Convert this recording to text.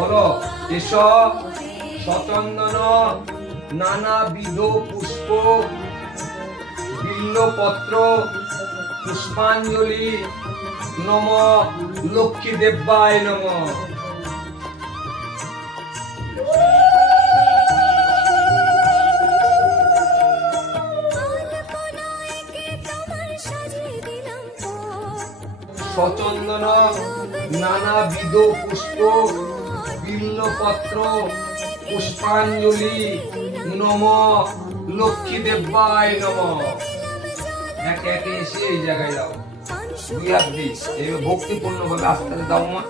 বলো এস সচন্দন নানাবিধ পুষ্প বিল্লপত্র পুষ্পাঞ্জলি নম লক্ষ্মী দেব্যায় নম। সচন্দন নানাবিধ পুষ্প বিল্লপত্র পুষ্পাঞ্জলি নম লক্ষ্মী দেব্যায় নম। একে একে এসে এই জায়গায় দাও, দুই হাত দিই, এই ভক্তিপূর্ণ ভাবে আস্তে আস্তে দাও মা।